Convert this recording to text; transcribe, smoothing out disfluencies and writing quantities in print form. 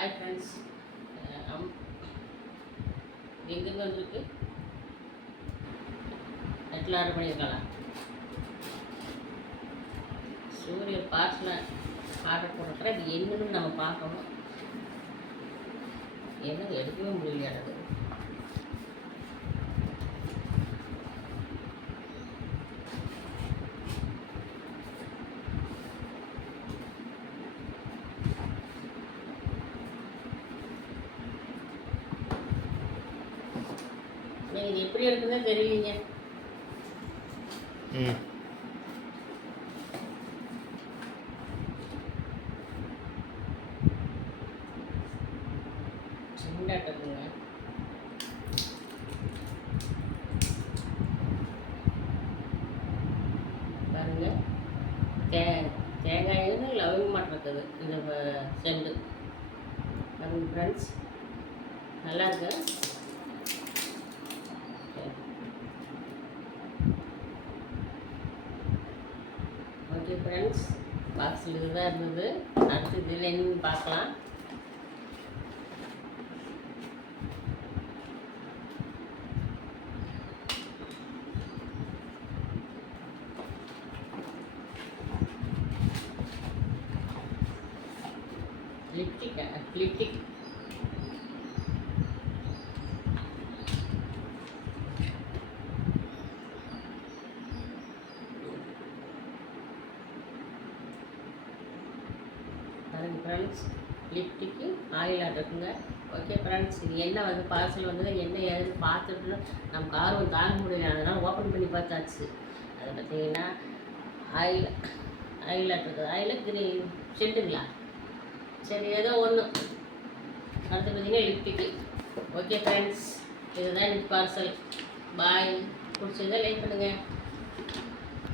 Hi friends. எங்கெங்கே வந்துருக்கு நெட்டில் ஆர்டர் பண்ணியிருக்கலாம். சூரிய பார்சலில் ஆர்டர் போட்டுருக்குற அது என்னன்னு நம்ம பார்க்கணும். என்ன எடுக்கவே முடியலையானது. இது எப்படி இருக்குதுன்னு தெரியலீங்க. சின்னட்டுங்க பாருங்க. தேங்காயும் லவங்க மாட்டிருக்குது இந்த செண்டு. பாருங்க ஃப்ரெண்ட்ஸ், நல்லா இருக்கு. ஓகே ஃப்ரெண்ட்ஸ், பாக்ஸில் இதுதான் இருந்தது. அடுத்து இதில் என்னன்னு பார்க்கலாம். லிப்டிக் பாருங்க ஃப்ரெண்ட்ஸ், லிப்டிக்கு ஆயில் இருக்குங்க. ஓகே ஃப்ரெண்ட்ஸ், இது என்ன வந்து பார்சல் வந்தது என்ன ஏதுன்னு பார்த்துட்டு நமக்கு ஆர்வம் தாங்க முடியல. அதனால் ஓப்பன் பண்ணி பார்த்தாச்சு. அதை பார்த்தீங்கன்னா ஆயில் இருக்குது. ஆயில் செண்டுங்களா, சரி ஏதோ ஒன்று. அடுத்து பார்த்தீங்கன்னா லிப்டிக்கு. ஓகே ஃப்ரெண்ட்ஸ், இதுதான் எனக்கு பார்சல். பாய். பிடிச்சதா லைக் பண்ணுங்கள்.